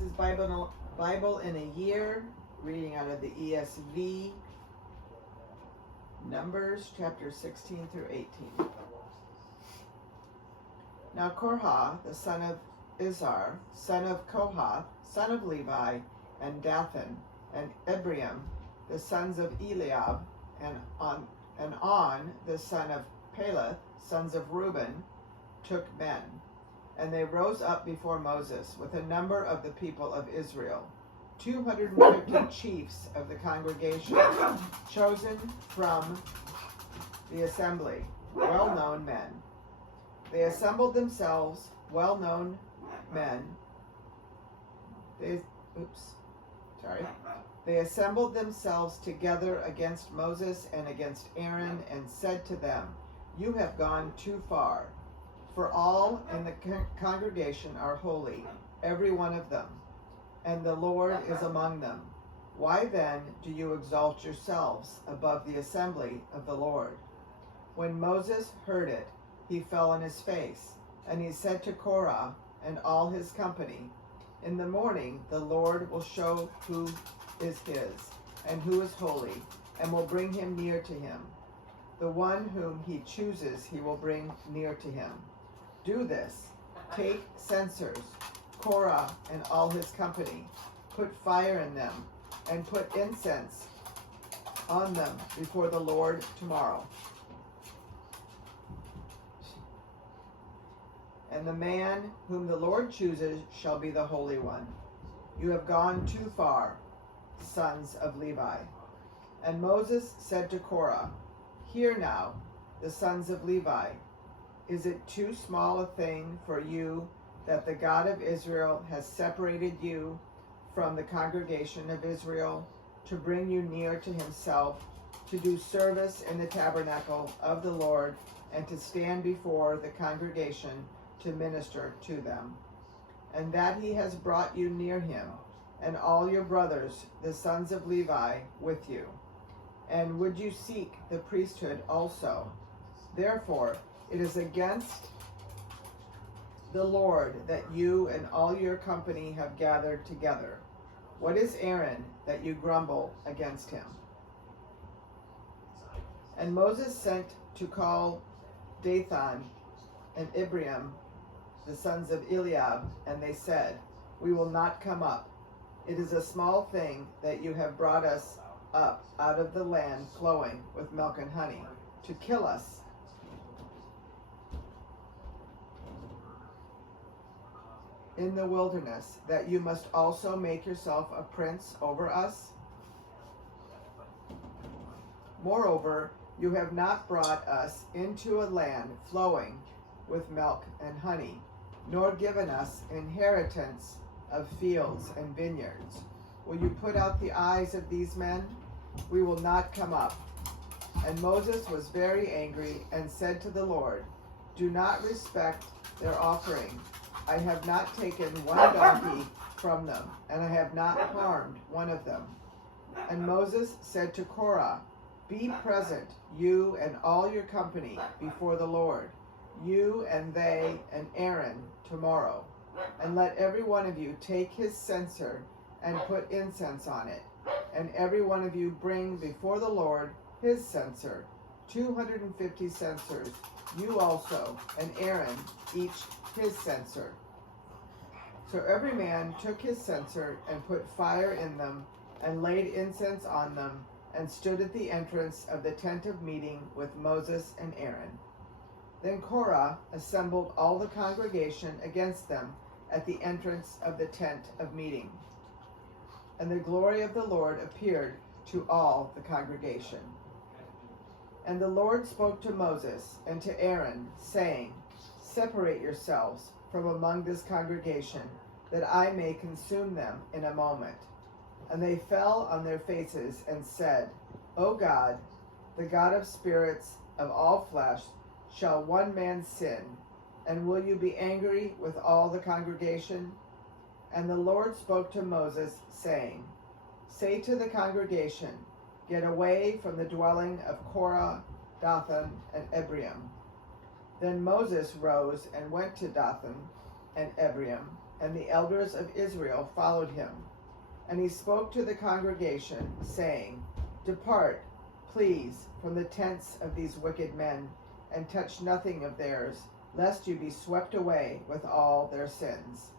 This is Bible in a Year, reading out of the ESV, Numbers chapter 16 through 18. Now Korah, the son of Izhar, son of Kohath, son of Levi, and Dathan, and Abiram, the sons of Eliab, and On, the son of Peleth, sons of Reuben, took men. And they rose up before Moses with a number of the people of Israel, 250 chiefs of the congregation, chosen from the assembly, well-known men. They assembled themselves, well-known men. They assembled themselves together against Moses and against Aaron, and said to them, "You have gone too far. For all in the congregation are holy, every one of them, and the Lord is among them. Why then do you exalt yourselves above the assembly of the Lord?" When Moses heard it, he fell on his face, and he said to Korah and all his company, "In the morning the Lord will show who is his, and who is holy, and will bring him near to him. The one whom he chooses he will bring near to him. Do this, take censers, Korah and all his company, put fire in them, and put incense on them before the Lord tomorrow. And the man whom the Lord chooses shall be the Holy One. You have gone too far, sons of Levi." And Moses said to Korah, "Hear now, the sons of Levi, is it too small a thing for you that the God of Israel has separated you from the congregation of Israel to bring you near to himself, to do service in the tabernacle of the Lord, and to stand before the congregation to minister to them? And that he has brought you near him, and all your brothers, the sons of Levi, with you. And would you seek the priesthood also? Therefore, it is against the Lord that you and all your company have gathered together. What is Aaron that you grumble against him?" And Moses sent to call Dathan and Abiram, the sons of Eliab, and they said, "We will not come up. It is a small thing that you have brought us up out of the land flowing with milk and honey, to kill us in the wilderness, that you must also make yourself a prince over us? Moreover, you have not brought us into a land flowing with milk and honey, nor given us inheritance of fields and vineyards. Will you put out the eyes of these men? We will not come up." And Moses was very angry and said to the Lord, "Do not respect their offering. I have not taken one donkey from them, and I have not harmed one of them." And Moses said to Korah, "Be present, you and all your company, before the Lord, you and they and Aaron, tomorrow. And let every one of you take his censer and put incense on it. And every one of you bring before the Lord his censer, 250 censers, you also, and Aaron, each his censer." So every man took his censer and put fire in them, and laid incense on them, and stood at the entrance of the tent of meeting with Moses and Aaron. Then Korah assembled all the congregation against them at the entrance of the tent of meeting. And the glory of the Lord appeared to all the congregation. And the Lord spoke to Moses and to Aaron, saying, "Separate yourselves from among this congregation, that I may consume them in a moment." And they fell on their faces and said, "O God, the God of spirits of all flesh, shall one man sin? And will you be angry with all the congregation?" And the Lord spoke to Moses, saying, "Say to the congregation, get away from the dwelling of Korah, Dathan, and Abiram." Then Moses rose and went to Dathan, and Ephraim, and the elders of Israel followed him. And he spoke to the congregation, saying, Depart, please, from the tents of these wicked men, and touch nothing of theirs, lest you be swept away with all their sins.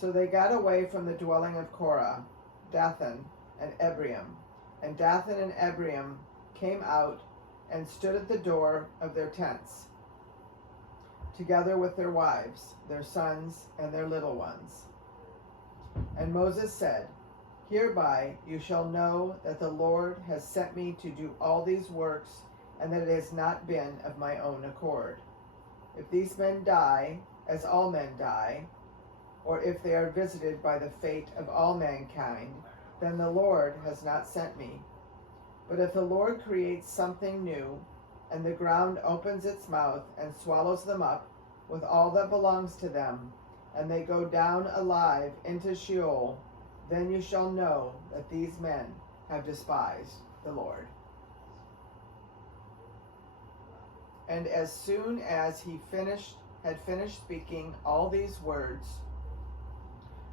So they got away from the dwelling of Korah, Dathan, and Abiram. And Dathan and Abiram came out and stood at the door of their tents, together with their wives, their sons, and their little ones. And Moses said, Hereby you shall know that the Lord has sent me to do all these works, and that it has not been of my own accord. If these men die, as all men die, or if they are visited by the fate of all mankind, then the Lord has not sent me. But if the Lord creates something new, and the ground opens its mouth and swallows them up with all that belongs to them, and they go down alive into Sheol, then you shall know that these men have despised the Lord. And as soon as he had finished speaking all these words,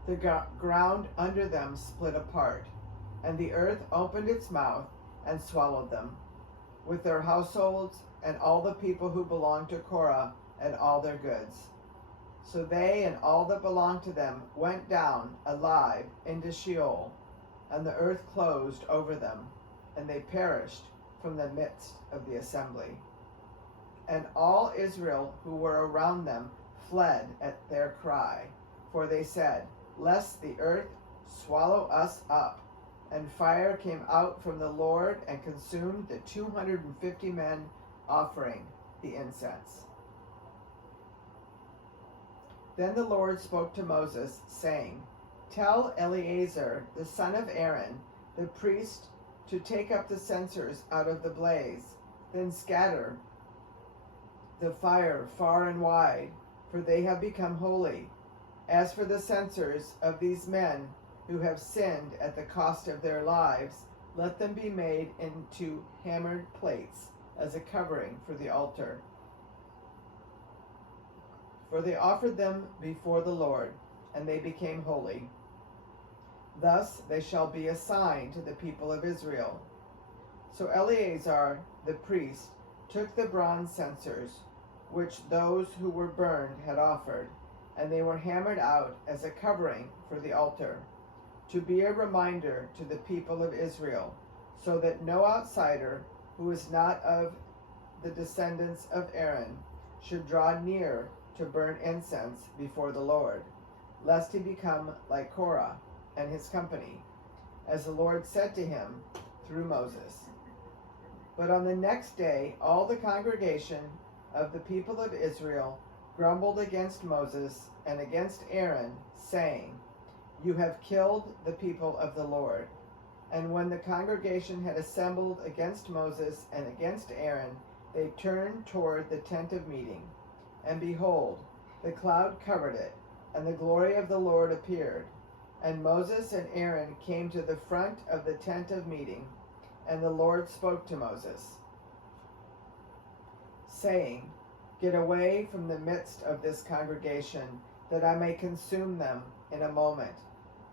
the ground under them split apart, and the earth opened its mouth and swallowed them, with their households and all the people who belonged to Korah and all their goods. So they and all that belonged to them went down alive into Sheol, and the earth closed over them, and they perished from the midst of the assembly. And all Israel who were around them fled at their cry, for they said, Lest the earth swallow us up. And fire came out from the Lord and consumed the 250 men offering the incense. Then the Lord spoke to Moses, saying, Tell Eleazar, the son of Aaron, the priest, to take up the censers out of the blaze, then scatter the fire far and wide, for they have become holy. As for the censers of these men who have sinned at the cost of their lives, let them be made into hammered plates as a covering for the altar. For they offered them before the Lord, and they became holy. Thus they shall be a sign to the people of Israel. So Eleazar the priest took the bronze censers, which those who were burned had offered, and they were hammered out as a covering for the altar, to be a reminder to the people of Israel, so that no outsider who is not of the descendants of Aaron should draw near to burn incense before the Lord, lest he become like Korah and his company, as the Lord said to him through Moses. But on the next day all the congregation of the people of Israel grumbled against Moses and against Aaron, saying, You have killed the people of the Lord. And when the congregation had assembled against Moses and against Aaron, they turned toward the tent of meeting. And behold, the cloud covered it, and the glory of the Lord appeared. And Moses and Aaron came to the front of the tent of meeting, and the Lord spoke to Moses, saying, Get away from the midst of this congregation, that I may consume them in a moment.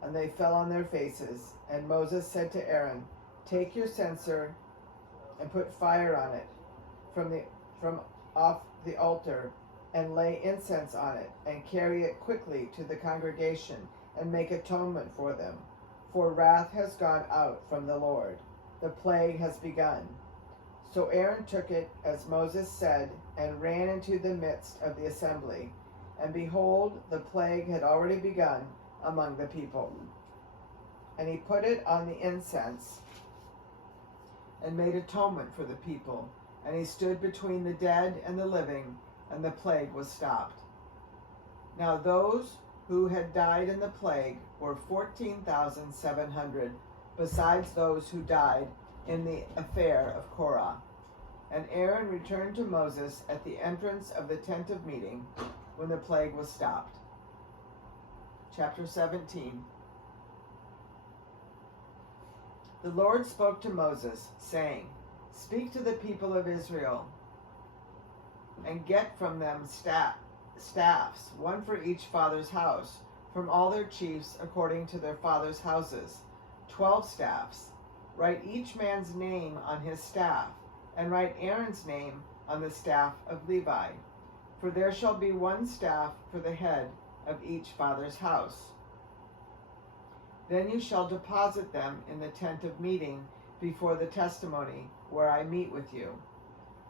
And they fell on their faces. And Moses said to Aaron, Take your censer and put fire on it from off the altar, and lay incense on it, and carry it quickly to the congregation, and make atonement for them. For wrath has gone out from the Lord. The plague has begun. So Aaron took it, as Moses said, and ran into the midst of the assembly. And behold, the plague had already begun among the people. And he put it on the incense, and made atonement for the people. And he stood between the dead and the living, and the plague was stopped. Now those who had died in the plague were 14,700, besides those who died in the affair of Korah. And Aaron returned to Moses at the entrance of the tent of meeting, when the plague was stopped. Chapter 17. The Lord spoke to Moses, saying, Speak to the people of Israel and get from them staffs, one for each father's house, from all their chiefs according to their fathers' houses, 12 staffs. Write each man's name on his staff, and write Aaron's name on the staff of Levi. For there shall be one staff for the head of each father's house. Then you shall deposit them in the tent of meeting before the testimony, where I meet with you.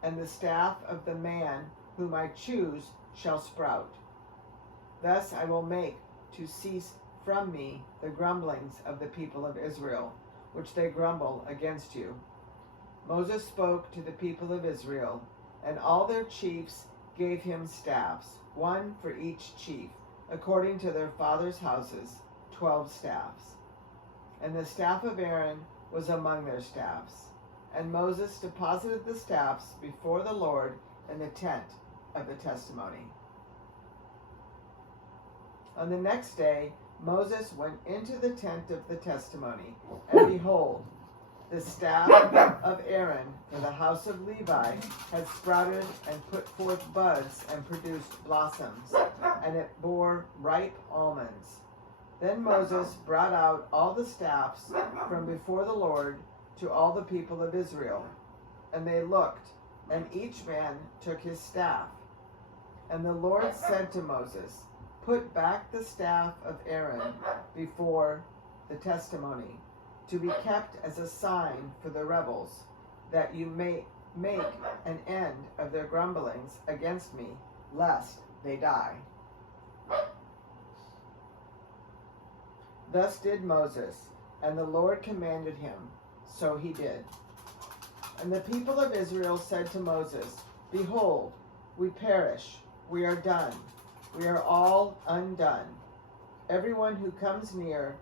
And the staff of the man whom I choose shall sprout. Thus I will make to cease from me the grumblings of the people of Israel, which they grumble against you. Moses spoke to the people of Israel, and all their chiefs gave him staffs, one for each chief, according to their fathers' houses, 12 staffs. And the staff of Aaron was among their staffs. And Moses deposited the staffs before the Lord in the tent of the testimony. On the next day, Moses went into the tent of the testimony, and behold, the staff of Aaron for the house of Levi had sprouted and put forth buds and produced blossoms, and it bore ripe almonds. Then Moses brought out all the staffs from before the Lord to all the people of Israel. And they looked, and each man took his staff. And the Lord said to Moses, Put back the staff of Aaron before the testimony, to be kept as a sign for the rebels, that you may make an end of their grumblings against me, lest they die. Thus did Moses, and the Lord commanded him, so he did. And the people of Israel said to Moses, Behold, we perish, we are done, we are all undone. Everyone who comes near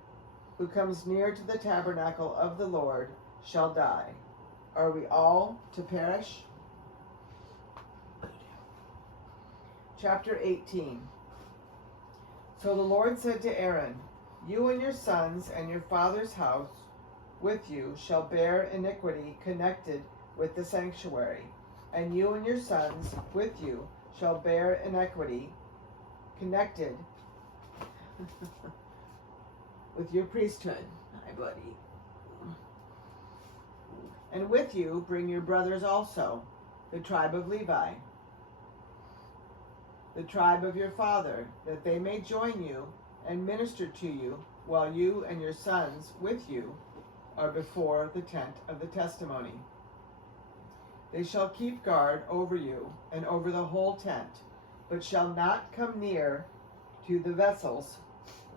to the tabernacle of the Lord shall die. Are we all to perish? Chapter 18. So the Lord said to Aaron, You and your sons and your father's house with you shall bear iniquity connected with the sanctuary, and you and your sons with you shall bear iniquity connected with your priesthood. Hi, buddy. And with you bring your brothers also, the tribe of Levi, the tribe of your father, that they may join you and minister to you while you and your sons with you are before the tent of the testimony. They shall keep guard over you and over the whole tent, but shall not come near to the vessels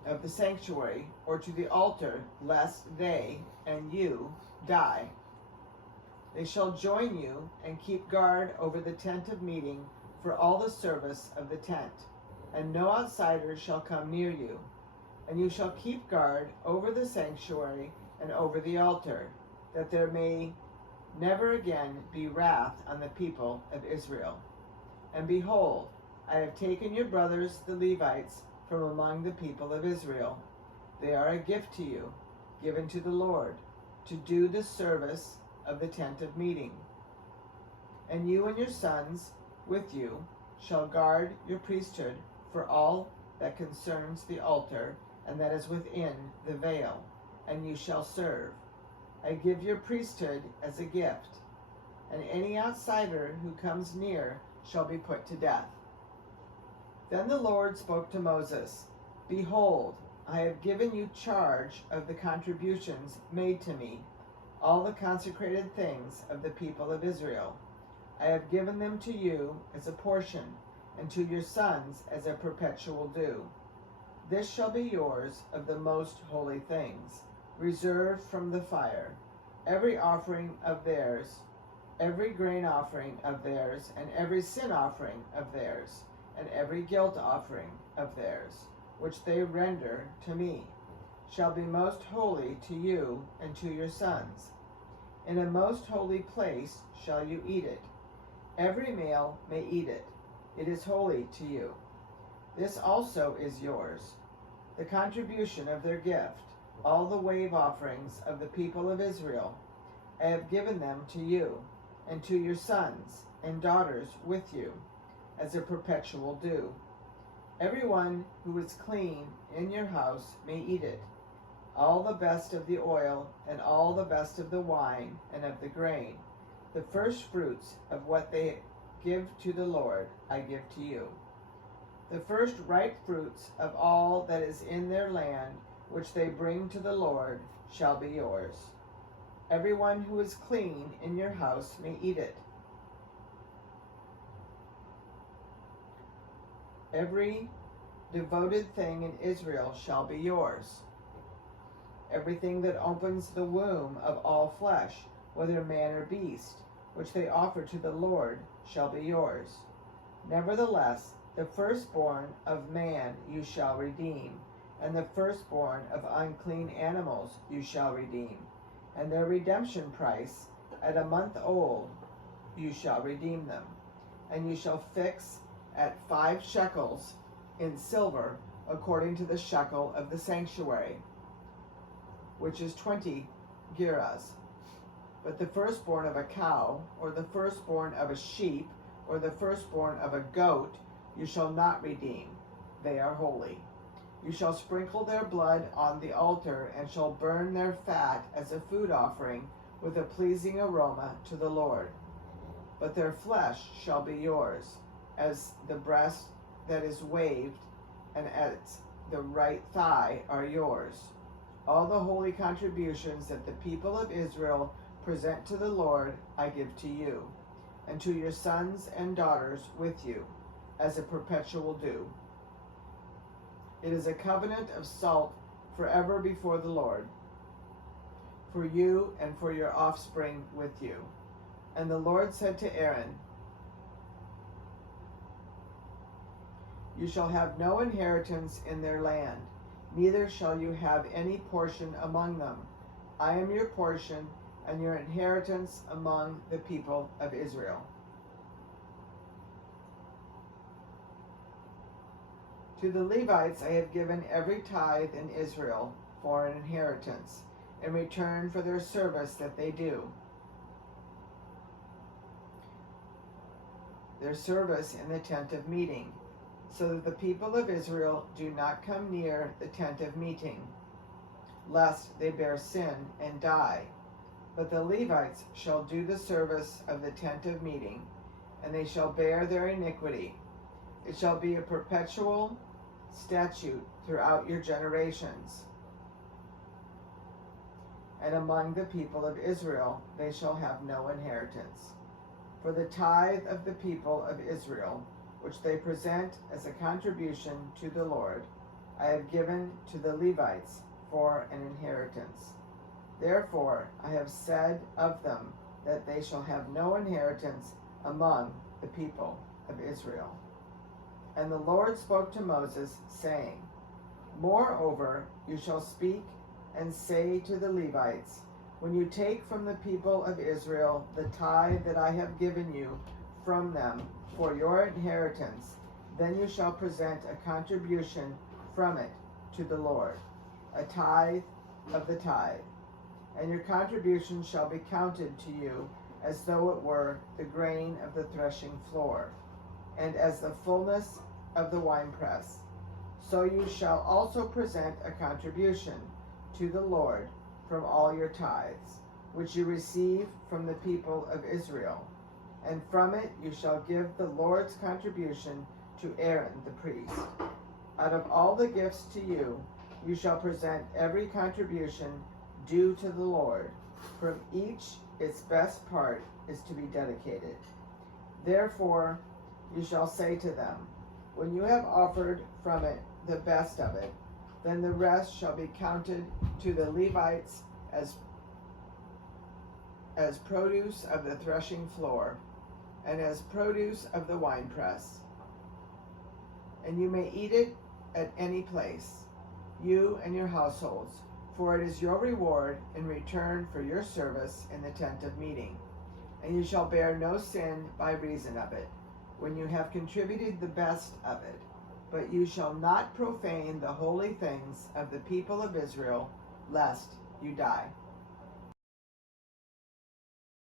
of the sanctuary or to the altar, lest they and you die. They shall join you and keep guard over the tent of meeting for all the service of the tent, and no outsider shall come near you. And you shall keep guard over the sanctuary and over the altar, that there may never again be wrath on the people of Israel. And behold, I have taken your brothers the Levites from among the people of Israel. They are a gift to you, given to the Lord, to do the service of the tent of meeting. And you and your sons with you shall guard your priesthood for all that concerns the altar and that is within the veil, and you shall serve. I give your priesthood as a gift, and any outsider who comes near shall be put to death. Then the Lord spoke to Moses, Behold, I have given you charge of the contributions made to me, all the consecrated things of the people of Israel. I have given them to you as a portion, and to your sons as a perpetual due. This shall be yours of the most holy things, reserved from the fire, every offering of theirs, every grain offering of theirs, and every sin offering of theirs, and every guilt offering of theirs, which they render to me, shall be most holy to you and to your sons. In a most holy place shall you eat it. Every male may eat it. It is holy to you. This also is yours, the contribution of their gift, all the wave offerings of the people of Israel. I have given them to you, and to your sons and daughters with you, as a perpetual due. Everyone who is clean in your house may eat it, all the best of the oil, and all the best of the wine, and of the grain. The first fruits of what they give to the Lord I give to you. The first ripe fruits of all that is in their land, which they bring to the Lord, shall be yours. Everyone who is clean in your house may eat it. Every devoted thing in Israel shall be yours. Everything that opens the womb of all flesh, whether man or beast, which they offer to the Lord, shall be yours. Nevertheless, the firstborn of man you shall redeem, and the firstborn of unclean animals you shall redeem, and their redemption price, at a month old, you shall redeem them. And you shall fix at 5 shekels in silver, according to the shekel of the sanctuary, which is 20 gerahs. But the firstborn of a cow, or the firstborn of a sheep, or the firstborn of a goat, you shall not redeem. They are holy. You shall sprinkle their blood on the altar, and shall burn their fat as a food offering with a pleasing aroma to the Lord. But their flesh shall be yours, as the breast that is waved, and as the right thigh are yours. All the holy contributions that the people of Israel present to the Lord I give to you, and to your sons and daughters with you, as a perpetual due. It is a covenant of salt forever before the Lord, for you and for your offspring with you. And the Lord said to Aaron, you shall have no inheritance in their land, neither shall you have any portion among them. I am your portion and your inheritance among the people of Israel. To the Levites I have given every tithe in Israel for an inheritance, in return for their service that they do. Their service in the tent of meeting, so that the people of Israel do not come near the tent of meeting, lest they bear sin and die. But the Levites shall do the service of the tent of meeting, and they shall bear their iniquity. It shall be a perpetual statute throughout your generations. And among the people of Israel they shall have no inheritance. For the tithe of the people of Israel, which they present as a contribution to the Lord, I have given to the Levites for an inheritance. Therefore I have said of them that they shall have no inheritance among the people of Israel. And the Lord spoke to Moses, saying, moreover, you shall speak and say to the Levites, when you take from the people of Israel the tithe that I have given you from them for your inheritance, then you shall present a contribution from it to the Lord, a tithe of the tithe. And your contribution shall be counted to you as though it were the grain of the threshing floor, and as the fullness of the winepress. So you shall also present a contribution to the Lord from all your tithes, which you receive from the people of Israel. And from it you shall give the Lord's contribution to Aaron the priest. Out of all the gifts to you, you shall present every contribution due to the Lord. From each its best part is to be dedicated. Therefore you shall say to them, when you have offered from it the best of it, then the rest shall be counted to the Levites as produce of the threshing floor, and as produce of the winepress. And you may eat it at any place, you and your households, for it is your reward in return for your service in the tent of meeting. And you shall bear no sin by reason of it, when you have contributed the best of it. But you shall not profane the holy things of the people of Israel, lest you die.